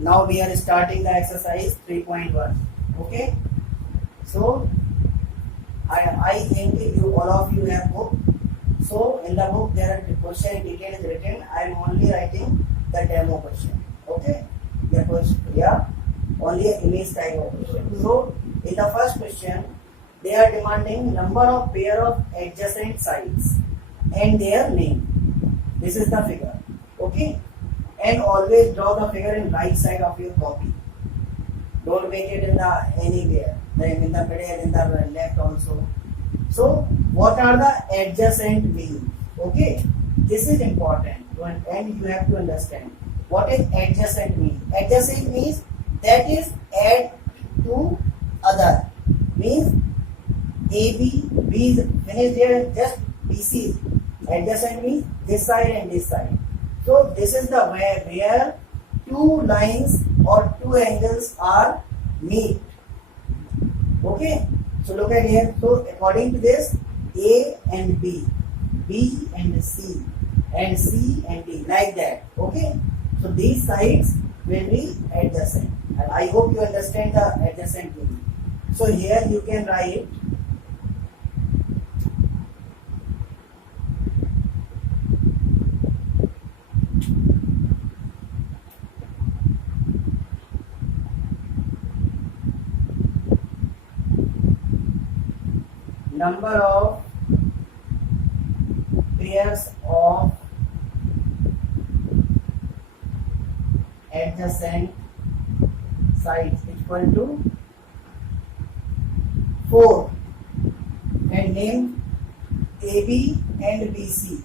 Now we are starting the exercise 3.1. Okay, so I think you all of you have book. So in the book there are question in detail is written. I am only writing the demo question. Okay, the question, yeah, only an image type of question. So in the first question they are demanding number of pair of adjacent sides and their name. This is the figure. Okay, and always draw the figure in right side of your copy. Don't make it in the anywhere, then in the middle, in the left also. So what are the adjacent means? Okay, this is important and you have to understand what is adjacent mean. Adjacent means that is add to other, means AB, B is finished here, just BC. Adjacent means this side and this side. So this is the where two lines or two angles are meet. Okay, so look at here. So according to this, A and B, B and C, and C and D, like that. Okay, so these sides will be adjacent, and I hope you understand the adjacent meaning. So here you can write number of pairs of adjacent sides equal to 4 and name AB and BC.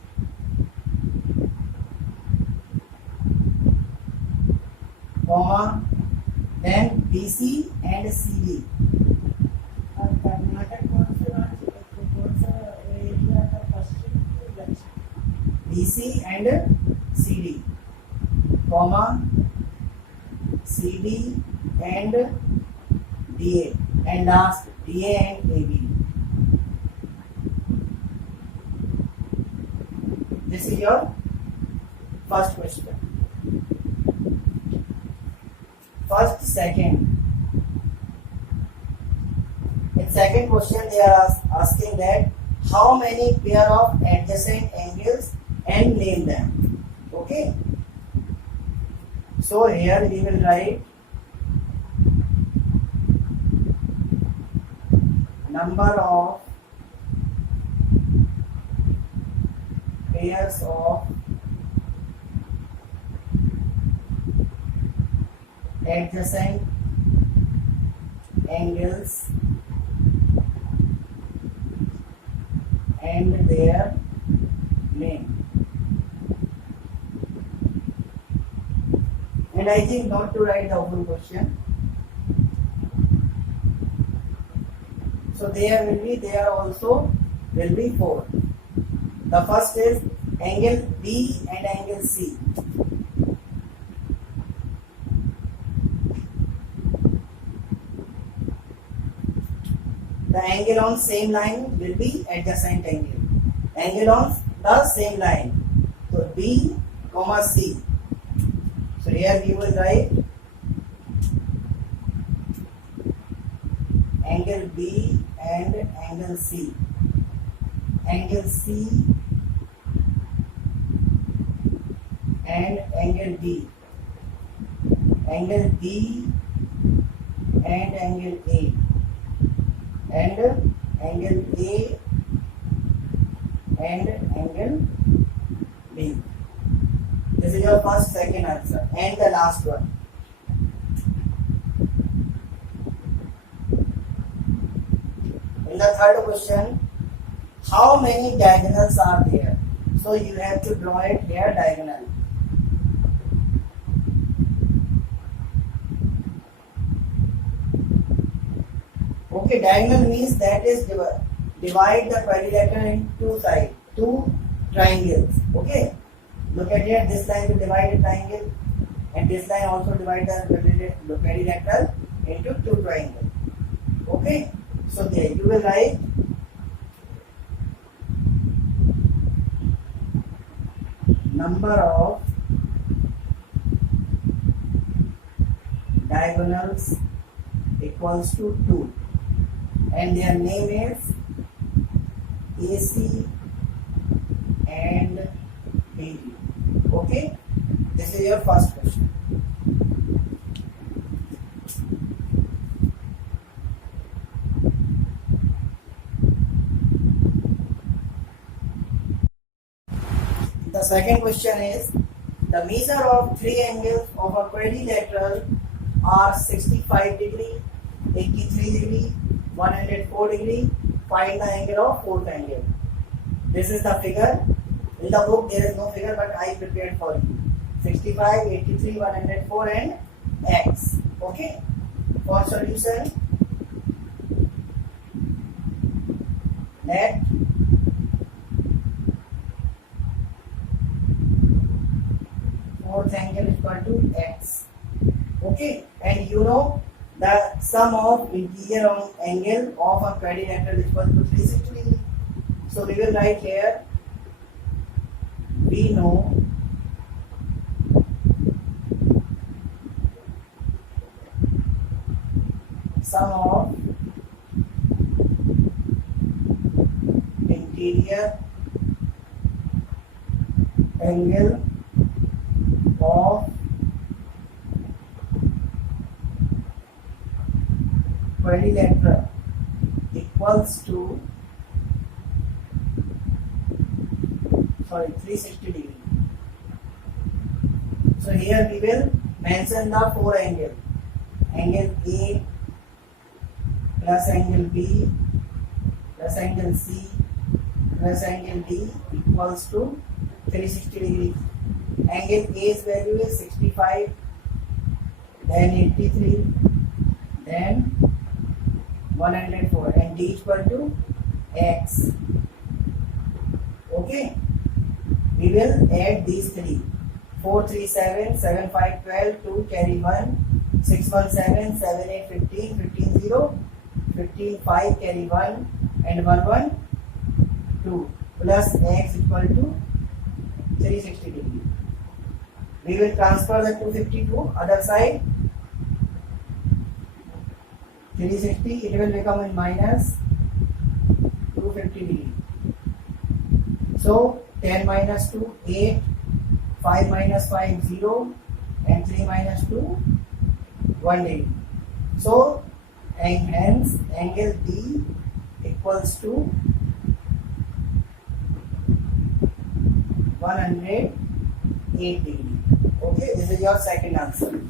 Comma, then BC and CD. BC and CD, comma, CD and DA, and last DA and AB. This is your first question. First, second. In second question, they are asking that how many pair of adjacent angles and name them. Okay. So here we will write number of pairs of adjacent angles and their name. And I think not to write the open question. So there also will be 4. The first is angle B and angle C. The angle on same line will be adjacent angle. Angle on the same line. So B, comma C. So here we will write angle B and angle C. Angle C and angle D. Angle D and angle A. And angle A and angle B. This is your first, second answer, and the last one. In the third question, how many diagonals are there? So you have to draw it here diagonal. Okay, diagonal means that is divide the quadrilateral into two sides, two triangles. Okay, look at here, this line will divide a triangle and this line also divide the quadrilateral into two triangles. Okay, so there you will write number of diagonals equals to 2, and their name is AC and BD. Okay, this is your first question. The second question is, the measure of three angles of a quadrilateral are 65 degree, 83 degree, 104 degree. Find the angle of fourth angle. This is the figure. In the book there is no figure, but I prepared for you. 65, 83, 104 and x. Okay. For solution, let fourth angle is equal to x. Okay, and you know the sum of interior angle of a quadrilateral is equal to 360 degree. So we will write here, we know sum of interior angle of quadrilateral equals to 360 degree. So here we will mention the four angles. Angle A plus angle B plus angle C plus angle D equals to 360 degree. Angle A's value is 65, then 83, then 104, and D equal to x. Okay, we will add these three. 4, 3, 7, 7, 5, 12, 2 carry 1, 6, 1, 7, 7, 8, 15, 15, 0, 15, 5 carry 1, and 1, 1, 2, plus x equal to 360 degree. We will transfer the 250 to other side. 360, it will become in minus 250 degree. So 10 minus 2, 8, 5 minus 5, 0, and 3 minus 2, 1 degree. So, and hence angle D equals to 108 degree. Okay, this is your second answer.